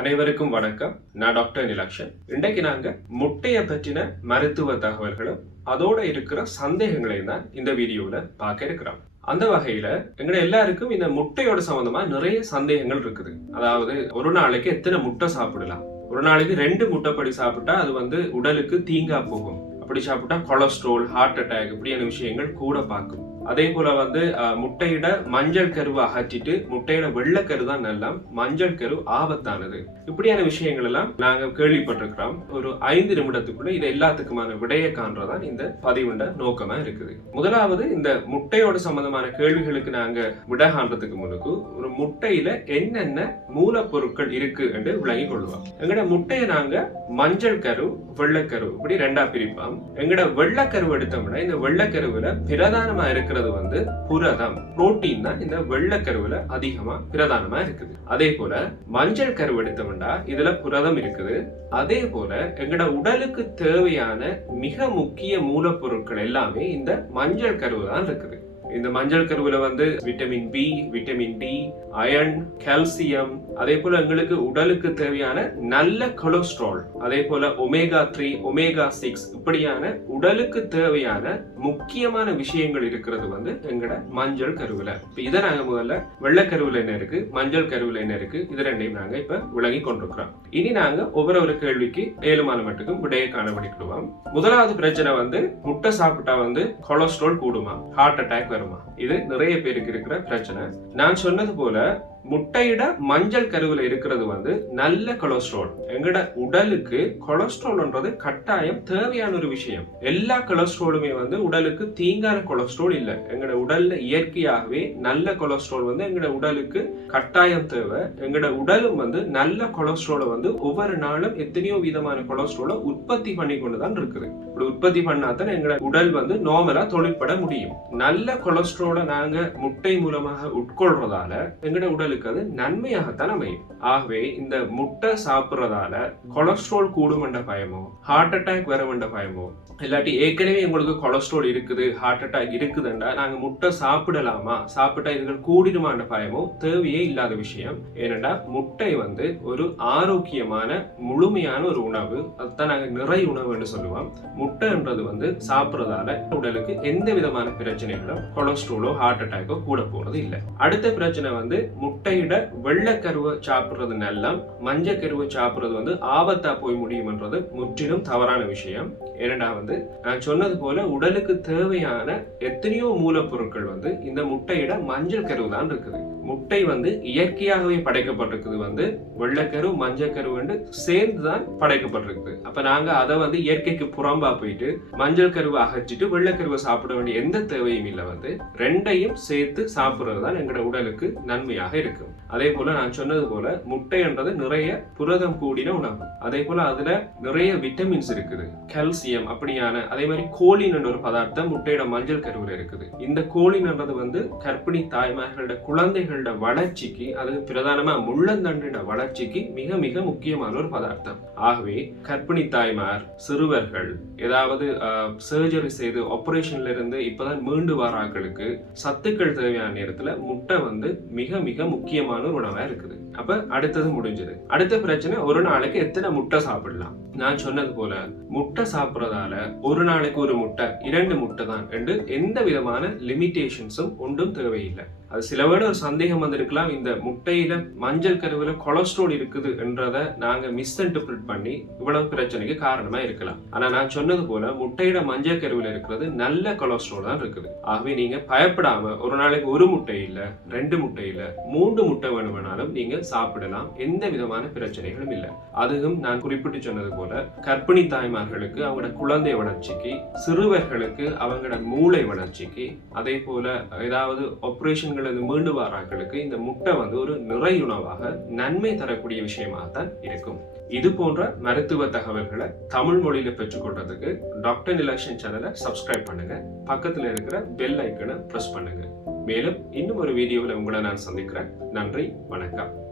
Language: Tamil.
அனைவருக்கும் வணக்கம். நான் டாக்டர் நிலக்ஷன். இன்றைக்கு நாங்க முட்டையை பற்றின மருத்துவ தகவல்களும் அதோட இருக்கிற சந்தேகங்களையும் தான் இந்த வீடியோல பார்க்க இருக்கிறோம். அந்த வகையில எங்க எல்லாருக்கும் இந்த முட்டையோட சம்பந்தமா நிறைய சந்தேகங்கள் இருக்குது. அதாவது ஒரு நாளைக்கு எத்தனை முட்டை சாப்பிடலாம்? ஒரு நாளைக்கு ரெண்டு முட்டைப்படி சாப்பிட்டா அது வந்து உடலுக்கு தீங்கா போகும். அப்படி சாப்பிட்டா கொலஸ்ட்ரால் ஹார்ட் அட்டாக் இப்படியான விஷயங்கள் கூட பார்க்கும். அதே போல வந்து முட்டையிட மஞ்சள் கருவை அகற்றிட்டு முட்டையிட வெள்ளக்கரு தான் நல்லா மஞ்சள் கரு ஆபத்தானது. இப்படியான விஷயங்கள் எல்லாம் நாங்க கேள்விப்பட்டிருக்கிறோம். ஒரு ஐந்து நிமிடத்துக்குள்ள இது எல்லாத்துக்குமான விடையை காண்றதான் இந்த பதிவுண்ட நோக்கமா இருக்குது. முதலாவது இந்த முட்டையோட சம்பந்தமான கேள்விகளுக்கு நாங்க விட காண்றதுக்கு முன்னுக்கு ஒரு முட்டையில என்னென்ன மூலப்பொருட்கள் இருக்கு என்று விளங்கி கொள்வோம். எங்கட முட்டையை நாங்க மஞ்சள் கரு வெள்ளைக்கரு இப்படி ரெண்டா பிரிப்போம். எங்கட வெள்ளக்கரு எடுத்தோம்னா இந்த வெள்ளக்கருவுல பிரதானமா இருக்கிறது வந்து புரதம். புரோட்டீன் தான் இந்த வெள்ளைக்கருவுல அதிகமா பிரதானமா இருக்குது. அதே போல மஞ்சள் கருவு எடுத்தோம்னா இதுல புரதம் இருக்குது. அதே போல எங்கட உடலுக்கு தேவையான மிக முக்கிய மூலப்பொருட்கள் எல்லாமே இந்த மஞ்சள் கருவு தான் இருக்குது. இந்த மஞ்சள் கருவில வந்து vitamin B vitamin D iron calcium அதே போல எங்களுக்கு உடலுக்கு தேவையான நல்ல கொலஸ்ட்ரால் அதே போல ஒமேகா த்ரீ ஒமேகா சிக்ஸ் இப்படியான உடலுக்கு தேவையான முக்கியமான விஷயங்கள் இருக்கிறது வந்து எங்கட மஞ்சள் கருவில. இப்ப இதை நாங்க முதல்ல வெள்ளை என்ன இருக்கு மஞ்சள் கருவுல என்ன இருக்கு இது ரெண்டையும் நாங்க இப்ப விளங்கி கொண்டிருக்கிறோம். இனி நாங்க ஒவ்வொரு ஒரு கேள்விக்கு ஏழுமான மட்டுக்கும் விடையை காணப்படுத்திடுவோம் முதலாவது பிரச்சனை வந்து முட்டை சாப்பிட்டா வந்து கொலஸ்ட்ரால் கூடுமா? ஹார்ட் அட்டாக் வருமா இது நிறைய பேருக்கு இருக்கிற பிரச்சனை. நான் சொன்னது போல முட்டையிட மஞ்சள் கருவில் இருக்கிறது வந்து நல்ல கொலஸ்ட்ரால் எங்கட உடலுக்கு கொலஸ்ட்ரால்ன்றது கட்டாயம் தேவையான ஒரு விஷயம். எல்லா கொலஸ்ட்ராலுமே வந்து உடலுக்கு தீங்கான கொலஸ்ட்ரால் இல்லை. எங்கட உடல்ல இயற்கையாகவே நல்ல கொலஸ்ட்ரால் வந்து எங்கட உடலுக்கு கட்டாயம் தேவை. எங்கட உடலும் வந்து நல்ல கொலஸ்ட்ராலை வந்து ஒவ்வொரு நாளும் எத்தனையோ விதமான கொலஸ்ட்ராலை உற்பத்தி பண்ணி கொண்டுதான் இருக்குது. இப்படி உற்பத்தி பண்ணாதான் எங்கட உடல் வந்து நார்மலா தொழிற்பட முடியும். நல்ல கொலஸ்ட்ராலை நாங்க முட்டை மூலமாக உட்கொள்றதால எங்கட உடலுக்கு அது நன்மையாகத்தான் அமையும். ஆகவே இந்த முட்டை சாப்பிடுறதால கொலஸ்ட்ரால் கூடும் என்ற பயமோ ஹார்ட் அட்டாக் வரும் என்ற பயமோ இல்லாட்டி ஏற்கனவே உங்களுக்கு கொலஸ்ட்ரால் இருக்குது ஹார்ட் அட்டாக் இருக்குதுண்டா நாங்க முட்டை சாப்பிடலாமா? சாப்பிட்டா இதுகள் கூடிடுமான்ற பயமோ தேவையே இல்லாத விஷயம். ஏனென்றா முட்டை வந்து ஒரு ஆரோக்கியமான முழுமையான ஒரு உணவு. அதுதான் நாங்க நிறை உணவுன்னு சொல்லுவோம். முட்டைன்றது வந்து சாப்பிட்றதால உடலுக்கு எந்த விதமான பிரச்சனைகளும் கொலஸ்ட்ரோலோ ஹார்ட் அட்டாக்கோ கூட போறது இல்லை அடுத்த பிரச்சனை வந்து முட்டை முட்டையிட வெள்ளைக்கருவை சாப்பிடுறது நல்லம் மஞ்சள் கருவை சாப்பிடுறது வந்து ஆபத்தா போய் முடியும்ன்றது முற்றிலும் தவறான விஷயம். ஏனடா வந்து நான் சொன்னது போல உடலுக்கு தேவையான எத்தனையோ மூலப்பொருட்கள் வந்து இந்த முட்டையிட மஞ்சள் கருவு தான் இருக்குது. முட்டை வந்து இயற்கையாகவே படைக்கப்பட்டிருக்குது வந்து வெள்ளக்கரு மஞ்சக்கரு வந்து சேர்ந்து தான் படைக்கப்பட்டிருக்குது. அப்ப நாங்க அதை வந்து இயற்கைக்கு புறம்பா போயிட்டு மஞ்சள் கருவை அகற்றிட்டு வெள்ளைக்கருவை சாப்பிட வேண்டிய எந்த தேவையும் இல்லை வந்து ரெண்டையும் சேர்த்து சாப்பிடுறது தான் எங்களோட உடலுக்கு நன்மையாக இருக்கும். அதே போல நான் சொன்னது போல முட்டைன்றது நிறைய புரதம் கூடின உணவு. அதே போல அதுல நிறைய விட்டமின்ஸ் இருக்குது. கால்சியம் அப்படியான அதே மாதிரி கோலின் ஒரு பதார்த்தம் முட்டையோட மஞ்சள் கருவில் இருக்குது. இந்த கோலின்ன்றது வந்து கர்ப்பிணி தாய்மார்களோட குழந்தைகள் குழந்தைகளோட வளர்ச்சிக்கு அது பிரதானமா முள்ளந்தண்டின வளர்ச்சிக்கு மிக மிக முக்கியமான ஒரு பதார்த்தம். ஆகவே கர்ப்பிணி தாய்மார் சிறுவர்கள் ஏதாவது சர்ஜரி செய்து ஆபரேஷன்ல இருந்து இப்பதான் மீண்டு வராக்களுக்கு சத்துக்கள் தேவையான நேரத்துல முட்டை வந்து மிக மிக முக்கியமான ஒரு உணவா இருக்குது. அப்ப அடுத்தது முடிஞ்சது. அடுத்த பிரச்சனை ஒரு நாளைக்கு எத்தனை முட்டை சாப்பிடலாம்? நான் சொன்னது போல முட்டை சாப்பிட்றதால ஒரு நாளைக்கு ஒரு முட்டை இரண்டு முட்டை தான் என்று எந்த விதமான லிமிட்டேஷன்ஸும் ஒன்றும் தேவையில்லை. அது சில வேட ஒரு சந்தேகம் வந்திருக்கலாம். இந்த முட்டையில மஞ்சள் கருவில கொலஸ்ட்ரால் இருக்குது என்றதை நாங்க மிஸ் இன்டர்பிரிட் பண்ணி இவ்வளவு பிரச்சனைக்கு காரணமா இருக்கலாம். ஆனா நான் சொன்னது போல முட்டையில மஞ்சள் கருவில இருக்கிறது நல்ல கொலஸ்ட்ரால் தான் இருக்குது. ஆகவே நீங்க பயப்படாம ஒரு நாளைக்கு ஒரு முட்டை இல்ல ரெண்டு முட்டை இல்ல மூன்று முட்டை வேணுமானாலும் நீங்க சாப்பிடலாம். எந்த விதமான பிரச்சனைகளும் இல்லை. அதுவும் நான் குறிப்பிட்டு சொன்னது போல கர்ப்பிணி தாய்மார்களுக்கு அவங்களோட குழந்தை வளர்ச்சிக்கு சிறுவர்களுக்கு அவங்களோட மூளை வளர்ச்சிக்கு அதே போல ஏதாவது ஆப்ரேஷன்கள் இருந்து மீண்டு வாராக்களுக்கு இந்த முட்டை வந்து ஒரு நிறையுணவாக நன்மை தரக்கூடிய விஷயமாகத்தான் இருக்கும். இது போன்ற மருத்துவ தகவல்களை தமிழ் மொழியில பெற்றுக்கொள்றதுக்கு டாக்டர் நிலக்ஷன் சேனலை சப்ஸ்கிரைப் பண்ணுங்க. பக்கத்துல இருக்கிற பெல் ஐக்கனை ப்ரெஸ் பண்ணுங்க. மேலும் இன்னும் ஒரு வீடியோவில் உங்களை நான் சந்திக்கிறேன். நன்றி வணக்கம்.